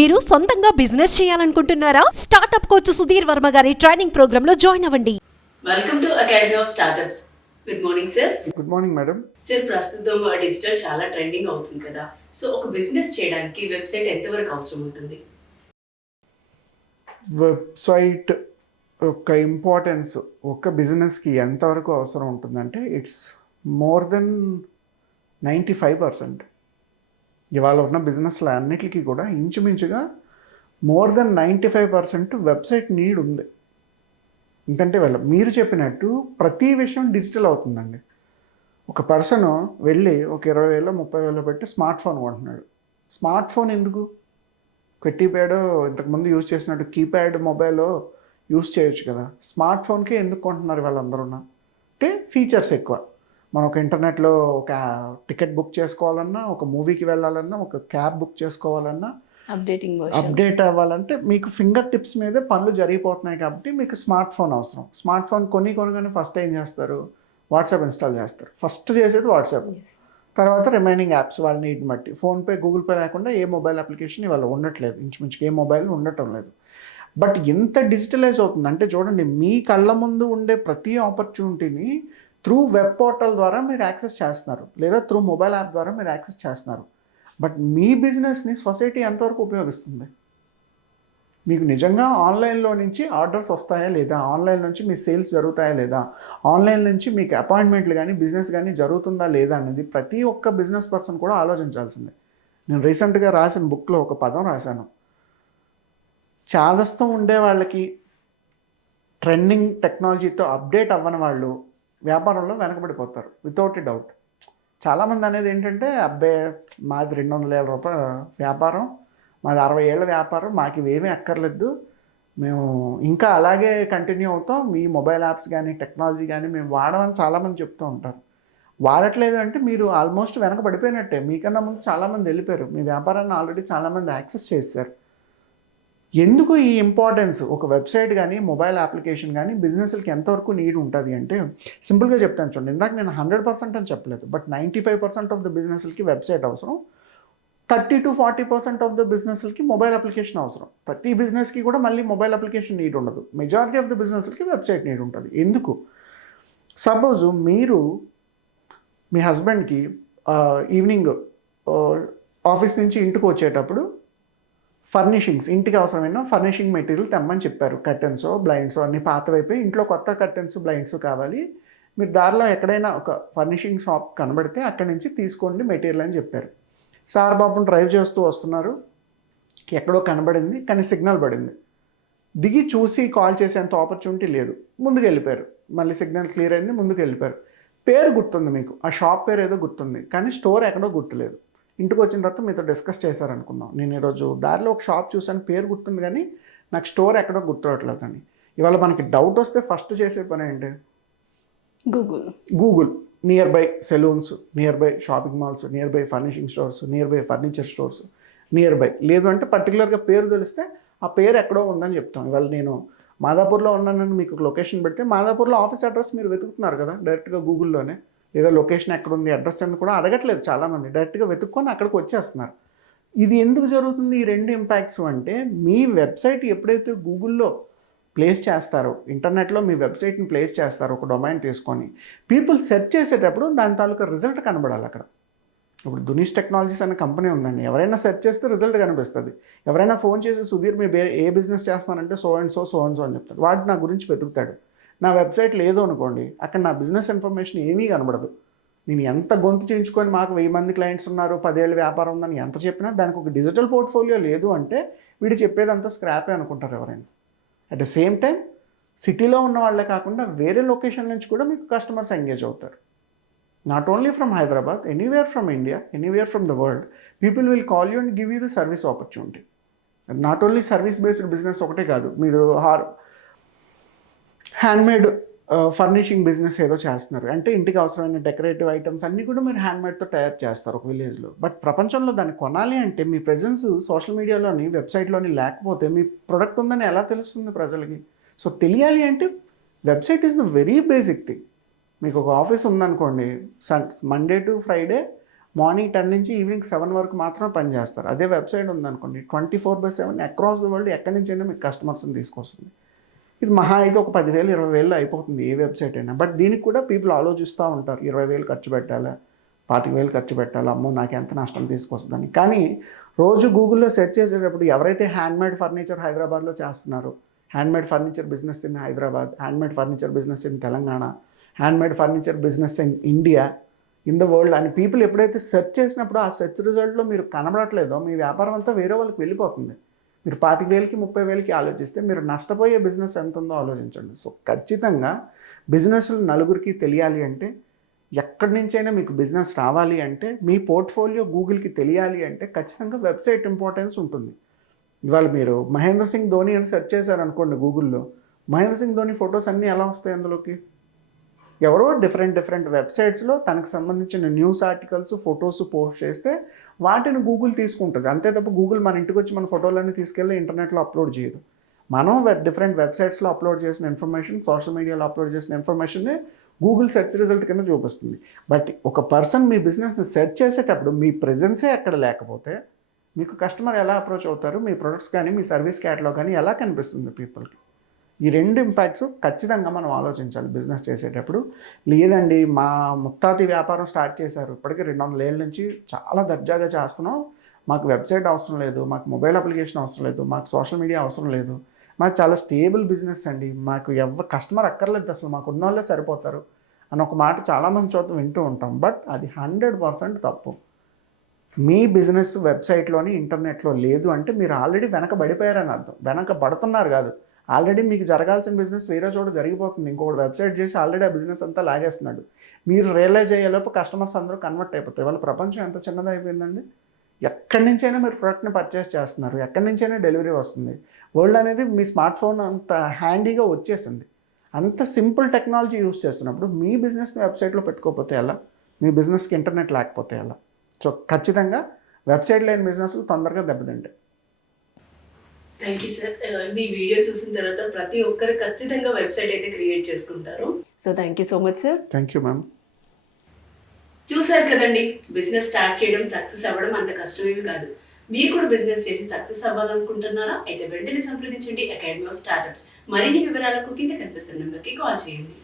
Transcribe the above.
మీరు సొంతంగా బిజినెస్ చేయాలనుకుంటున్నారా? స్టార్టప్ కోచ్ సుధీర్ వర్మ గారి ట్రైనింగ్ ప్రోగ్రామ్ లో జాయిన్ అవ్వండి. Welcome to academy of startups. Good morning sir. Good morning madam. Sir, ప్రస్తుతం డిజిటల్ చాలా ట్రెండింగ్ అవుతుంది కదా, సో ఒక బిజినెస్ చేయడానికి వెబ్సైట్ ఎంతవరకు అవసరం ఉంటుంది? వెబ్సైట్ యొక్క ఇంపార్టెన్స్ ఒక బిజినెస్కి ఎంతవరకు అవసరం ఉంటుందంటే ఇట్స్ మోర్ దెన్ 95%. ఇవాళ ఉన్న బిజినెస్ల అన్నిటికీ కూడా ఇంచుమించుగా మోర్ దెన్ 95% వెబ్సైట్ నీడ్ ఉంది. ఎందుకంటే మీరు చెప్పినట్టు ప్రతి విషయం డిజిటల్ అవుతుందండి. ఒక పర్సన్ వెళ్ళి ఒక 20,000 30,000 పెట్టి స్మార్ట్ ఫోన్ కొంటున్నాడు. స్మార్ట్ ఫోన్ ఎందుకు? కీప్యాడ్ ఇంతకుముందు యూజ్ చేసినట్టు కీప్యాడ్ మొబైల్ యూజ్ చేయొచ్చు కదా. స్మార్ట్ ఫోన్కే ఎందుకు కొంటున్నారు వాళ్ళందరూ? అంటే ఫీచర్స్ ఎక్కువ. మనం ఒక ఇంటర్నెట్లో ఒక టికెట్ బుక్ చేసుకోవాలన్నా, ఒక మూవీకి వెళ్ళాలన్నా, ఒక క్యాబ్ బుక్ చేసుకోవాలన్నా, అప్డేట్ అవ్వాలంటే మీకు ఫింగర్ టిప్స్ మీదే పనులు జరిగిపోతున్నాయి. కాబట్టి మీకు స్మార్ట్ ఫోన్ అవసరం. స్మార్ట్ ఫోన్ కొనగానే ఫస్ట్ ఏం చేస్తారు? వాట్సాప్ ఇన్స్టాల్ చేస్తారు. ఫస్ట్ చేసేది వాట్సాప్, తర్వాత రిమైనింగ్ యాప్స్ వాళ్ళ నీడ్ బట్టి. ఫోన్పే, గూగుల్ పే లేకుండా ఏ మొబైల్ అప్లికేషన్ ఇవాళ ఉండట్లేదు. ఇంచుమించుగా ఏ మొబైల్ ఉండటం లేదు. బట్ ఎంత డిజిటలైజ్ అవుతుంది అంటే చూడండి, మీ కళ్ళ ముందు ఉండే ప్రతి ఆపర్చునిటీని త్రూ వెబ్ పోర్టల్ ద్వారా మీరు యాక్సెస్ చేస్తున్నారు, లేదా త్రూ మొబైల్ యాప్ ద్వారా మీరు యాక్సెస్ చేస్తున్నారు. బట్ మీ బిజినెస్ని సొసైటీ ఎంతవరకు ఉపయోగిస్తుంది? మీకు నిజంగా ఆన్లైన్లో నుంచి ఆర్డర్స్ వస్తాయా లేదా? ఆన్లైన్ నుంచి మీ సేల్స్ జరుగుతాయా లేదా? ఆన్లైన్ నుంచి మీకు అపాయింట్మెంట్లు కానీ బిజినెస్ కానీ జరుగుతుందా లేదా అనేది ప్రతి ఒక్క బిజినెస్ పర్సన్ కూడా ఆలోచించాల్సిందే. నేను రీసెంట్గా రాసిన బుక్లో ఒక పదం రాశాను. చాదస్తం ఉండే వాళ్ళకి, ట్రెండింగ్ టెక్నాలజీతో అప్డేట్ అవ్వని వాళ్ళు వ్యాపారంలో వెనకబడిపోతారు వితౌట్ ఎ డౌట్. చాలామంది అనేది ఏంటంటే, అబ్బాయి మాది 200,000 రూపాయల వ్యాపారం, మాది 60 ఏళ్ళ వ్యాపారం, మాకు ఇవేమీ అక్కర్లేదు, మేము ఇంకా అలాగే కంటిన్యూ అవుతాం, మీ మొబైల్ యాప్స్ కానీ టెక్నాలజీ కానీ మేము వాడమని చాలామంది చెప్తూ ఉంటారు. వాడట్లేదు అంటే మీరు ఆల్మోస్ట్ వెనకబడిపోయినట్టే. మీకన్నా ముందు చాలామంది వెళ్ళిపోయారు. మీ వ్యాపారాన్ని ఆల్రెడీ చాలామంది యాక్సెస్ చేశారు. ఎందుకు ఈ ఇంపార్టెన్స్? ఒక వెబ్సైట్ కానీ మొబైల్ అప్లికేషన్ కానీ బిజినెస్లకి ఎంతవరకు నీడ్ ఉంటుంది అంటే, సింపుల్గా చెప్తాను చూడండి. ఇందాక నేను 100% అని చెప్పలేదు, బట్ 95% ఆఫ్ ద బిజినెస్లకి వెబ్సైట్ అవసరం. 30 to 40% ఆఫ్ ద బిజినెస్లకి మొబైల్ అప్లికేషన్ అవసరం. ప్రతి బిజినెస్కి కూడా మళ్ళీ మొబైల్ అప్లికేషన్ నీడ్ ఉండదు. మెజారిటీ ఆఫ్ ద బిజినెస్లకి వెబ్సైట్ నీడ్ ఉంటుంది. ఎందుకు? సపోజు మీరు మీ హస్బెండ్కి ఈవినింగ్ ఆఫీస్ నుంచి ఇంటికి వచ్చేటప్పుడు ఫర్నిషింగ్స్, ఇంటికి అవసరమైన ఫర్నిషింగ్ మెటీరియల్ తెమ్మని చెప్పారు. కర్టెన్స్, బ్లైండ్స్ అన్నీ పాతవైపోయి ఇంట్లో కొత్త కర్టెన్స్, బ్లైండ్స్ కావాలి. మీరు దారిలో ఎక్కడైనా ఒక ఫర్నిషింగ్ షాప్ కనబడితే అక్కడి నుంచి తీసుకోండి మెటీరియల్ అని చెప్పారు. సార్ బాబుని డ్రైవ్ చేస్తూ వస్తున్నారు, ఎక్కడో కనబడింది కానీ సిగ్నల్ పడింది. దిగి చూసి కాల్ చేసేంత ఆపర్చునిటీ లేదు, ముందుకు వెళ్ళిపోయారు. మళ్ళీ సిగ్నల్ క్లియర్ అయింది, ముందుకు వెళ్ళిపోయారు. పేరు గుర్తుంది మీకు, ఆ షాప్ పేరు ఏదో గుర్తుంది, కానీ స్టోర్ ఎక్కడో గుర్తులేదు. ఇంటికి వచ్చిన తర్వాత మీతో డిస్కస్ చేశారనుకుందాం, నేను ఈరోజు దారిలో ఒక షాప్ చూసాను, పేరు గుర్తుంది కానీ నాకు స్టోర్ ఎక్కడో గుర్తురావట్లేదు అని. ఇవాళ మనకి డౌట్ వస్తే ఫస్ట్ చేసే పని ఏంటి? Google near by salons, near by shopping malls, near by furnishing stores, near by furniture stores, near by. లేదు అంటే పర్టికులర్గా పేరు తెలిస్తే ఆ పేరు ఎక్కడో ఉందని చెప్తాం. ఇవాళ నేను మాదాపూర్లో ఉన్నానని మీకు లొకేషన్ పెడితే మాదాపూర్లో ఆఫీస్ అడ్రస్ మీరు వెతుకుతున్నారు కదా డైరెక్ట్గా గూగుల్లోనే, లేదా లొకేషన్ ఎక్కడుంది, అడ్రస్ ఎందుకు కూడా అడగట్లేదు చాలామంది, డైరెక్ట్గా వెతుక్కొని అక్కడికి వచ్చేస్తున్నారు. ఇది ఎందుకు జరుగుతుంది? ఈ రెండు ఇంపాక్ట్స్ అంటే, మీ వెబ్సైట్ ఎప్పుడైతే గూగుల్లో ప్లేస్ చేస్తారో, ఇంటర్నెట్లో మీ వెబ్సైట్ని ప్లేస్ చేస్తారో ఒక డొమైన్ తీసుకొని, పీపుల్ సెర్చ్ చేసేటప్పుడు దాని తాలూకా రిజల్ట్ కనబడాలి అక్కడ. ఇప్పుడు దునీష్ టెక్నాలజీస్ అనే కంపెనీ ఉందండి, ఎవరైనా సెర్చ్ చేస్తే రిజల్ట్ కనిపిస్తుంది. ఎవరైనా ఫోన్ చేసి సుధీర్ మీ ఏ బిజినెస్ చేస్తానంటే సో అండ్ సో అని చెప్తాడు. వాడు నా గురించి వెతుకుతాడు. నా వెబ్సైట్ లేదు అనుకోండి, అక్కడ నా బిజినెస్ ఇన్ఫర్మేషన్ ఏమీ కనబడదు. నేను ఎంత గొంతు చేయించుకొని మాకు 1000 మంది క్లయింట్స్ ఉన్నారు, 10 ఏళ్ళ వ్యాపారం ఉందని ఎంత చెప్పినా దానికి ఒక డిజిటల్ పోర్ట్ఫోలియో లేదు అంటే వీడు చెప్పేదంతా స్క్రాపే అనుకుంటారు ఎవరైనా. అట్ ద సేమ్ టైం సిటీలో ఉన్న వాళ్ళే కాకుండా వేరే లొకేషన్ నుంచి కూడా మీకు కస్టమర్స్ ఎంగేజ్ అవుతారు. Not only from Hyderabad, anywhere from India, anywhere from the world, people will call you and give you the service opportunity. Not only service based business ఒకటే కాదు, మీరు హ్యాండ్మేడ్ ఫర్నిషింగ్ బిజినెస్ ఏదో చేస్తున్నారు అంటే ఇంటికి అవసరమైన డెకరేటివ్ ఐటమ్స్ అన్నీ కూడా మీరు హ్యాండ్మేడ్తో తయారు చేస్తారు ఒక విలేజ్లో. బట్ ప్రపంచంలో దాన్ని కొనాలి అంటే మీ ప్రెజెన్స్ సోషల్ మీడియాలోని, వెబ్సైట్లోని లేకపోతే మీ ప్రొడక్ట్ ఉందని ఎలా తెలుస్తుంది ప్రజలకి? సో తెలియాలి అంటే website is the very basic thing. మీకు ఒక ఆఫీస్ ఉందనుకోండి, మండే టు ఫ్రైడే మార్నింగ్ 10 నుంచి ఈవినింగ్ 7 వరకు మాత్రమే పనిచేస్తారు. అదే వెబ్సైట్ ఉందనుకోండి 24/7 అక్రాస్ ద వరల్డ్ ఎక్కడి నుంచైనా మీకు కస్టమర్స్ని తీసుకొస్తుంది. ఇది మహా అయితే ఒక 10,000 20,000 అయిపోతుంది ఏ వెబ్సైట్ అయినా. బట్ దీనికి కూడా పీపుల్ ఆలోచిస్తూ ఉంటారు, 20,000 ఖర్చు పెట్టాలా, 25,000 ఖర్చు పెట్టాలా, అమ్మో నాకు ఎంత నష్టం తీసుకొస్తుందని. కానీ రోజు గూగుల్లో సెర్చ్ చేసేటప్పుడు ఎవరైతే హ్యాండ్మేడ్ ఫర్నిచర్ హైదరాబాద్లో చేస్తున్నారో, handmade furniture business in Hyderabad, handmade furniture business in Telangana, handmade furniture business in India, in the world అని పీపుల్ ఎప్పుడైతే సెర్చ్ చేసినప్పుడు ఆ సెర్చ్ రిజల్ట్లో మీరు కనబడట్లేదో మీ వ్యాపారం అంతా వేరే వాళ్ళకి వెళ్ళిపోతుంది. మీరు 25,000కి 30,000కి ఆలోచిస్తే మీరు నష్టపోయే బిజినెస్ ఎంత ఉందో ఆలోచించండి. సో ఖచ్చితంగా బిజినెస్లు నలుగురికి తెలియాలి అంటే, ఎక్కడి నుంచైనా మీకు బిజినెస్ రావాలి అంటే, మీ పోర్ట్ఫోలియో గూగుల్కి తెలియాలి అంటే ఖచ్చితంగా వెబ్సైట్ ఇంపార్టెన్స్ ఉంటుంది. ఇవాళ మీరు మహేంద్ర సింగ్ ధోని అని సెర్చ్ చేశారనుకోండి గూగుల్లో, మహేంద్ర సింగ్ ధోని ఫొటోస్ అన్నీ ఎలా వస్తాయి అందులోకి? ఎవరో డిఫరెంట్ వెబ్సైట్స్లో తనకు సంబంధించిన న్యూస్ ఆర్టికల్స్ ఫొటోస్ పోస్ట్ చేస్తే వాటిని గూగుల్ తీసుకుంటుంది. అంతే తప్ప గూగుల్ మన ఇంటికి వచ్చి మన ఫోటోలన్నీ తీసుకెళ్ళి ఇంటర్నెట్లో అప్లోడ్ చేయదు. మనం డిఫరెంట్ వెబ్సైట్స్లో అప్లోడ్ చేసిన ఇన్ఫర్మేషన్, సోషల్ మీడియాలో అప్లోడ్ చేసిన ఇన్ఫర్మేషన్ని గూగుల్ సెర్చ్ రిజల్ట్ కింద చూపిస్తుంది. బట్ ఒక పర్సన్ మీ బిజినెస్ని సెర్చ్ చేసేటప్పుడు మీ ప్రెజెన్సే అక్కడ లేకపోతే మీకు కస్టమర్ ఎలా అప్రోచ్ అవుతారు, మీ ప్రొడక్ట్స్ కానీ మీ సర్వీస్ క్యాటలాగ్ కానీ ఎలా కనిపిస్తుంది పీపుల్కి? ఈ 2 ఇంపాక్ట్స్ ఖచ్చితంగా మనం ఆలోచించాలి బిజినెస్ చేసేటప్పుడు. లేదండి మా ముత్తాతి వ్యాపారం స్టార్ట్ చేశారు, ఇప్పటికీ 200 ఏళ్ళ నుంచి చాలా దర్జాగా చేస్తున్నాం, మాకు వెబ్సైట్ అవసరం లేదు, మాకు మొబైల్ అప్లికేషన్ అవసరం లేదు, మాకు సోషల్ మీడియా అవసరం లేదు, మాకు చాలా స్టేబుల్ బిజినెస్ అండి, మాకు కస్టమర్ అక్కర్లేదు, అసలు మాకు ఉన్న వాళ్ళే సరిపోతారు అని ఒక మాట చాలామంది చోట వింటూ ఉంటాం. బట్ అది 100% తప్పు. మీ బిజినెస్ వెబ్సైట్లోని ఇంటర్నెట్లో లేదు అంటే మీరు ఆల్రెడీ వెనకబడిపోయారని అర్థం. వెనకబడుతున్నారు కాదు, ఆల్రెడీ మీకు జరగాల్సిన బిజినెస్ వేరే చోట జరిగిపోతుంది. ఇంకొకటి వెబ్సైట్ చేసి ఆల్రెడీ ఆ బిజినెస్ అంతా లాగేస్తున్నాడు. మీరు రియలైజ్ అయ్యేలోపు కస్టమర్స్ అందరూ కన్వర్ట్ అయిపోతాయి. వాళ్ళ ప్రపంచం ఎంత చిన్నది అయిపోయిందండి. ఎక్కడి నుంచైనా మీరు ప్రోడక్ట్ని పర్చేస్ చేస్తున్నారు, ఎక్కడి నుంచైనా డెలివరీ వస్తుంది. వరల్డ్ అనేది మీ స్మార్ట్ ఫోన్ అంత హ్యాండీగా వచ్చేసింది. అంత సింపుల్ టెక్నాలజీ యూస్ చేస్తున్నప్పుడు మీ బిజినెస్ని వెబ్సైట్లో పెట్టుకోకపోతే ఎలా, మీ బిజినెస్కి ఇంటర్నెట్ లేకపోతే ఎలా? సో ఖచ్చితంగా వెబ్సైట్ లేని బిజినెస్లు తొందరగా దెబ్బతింటాయి. Thank you sir. మీ వీడియో చూసిన తర్వాత ప్రతి ఒక్కరు ఖచ్చితంగా వెబ్సైట్ అయితే క్రియేట్ చేసుకుంటారు. So thank you so much sir. Thank you ma'am. చూసారు కదండి, బిజినెస్ స్టార్ట్ చేయడం, సక్సెస్ అవ్వడం అంత కష్టమేమి కాదు. మీరు కూడా బిజినెస్ చేసి సక్సెస్ అవ్వాలనుకుంటున్నారా? అయితే వెంటనే సంప్రదించండి అకాడమీ ఆఫ్ స్టార్టప్స్. మరిన్ని వివరాలకు కింద కనిపిస్తున్న నెంబర్కి కాల్ చేయండి.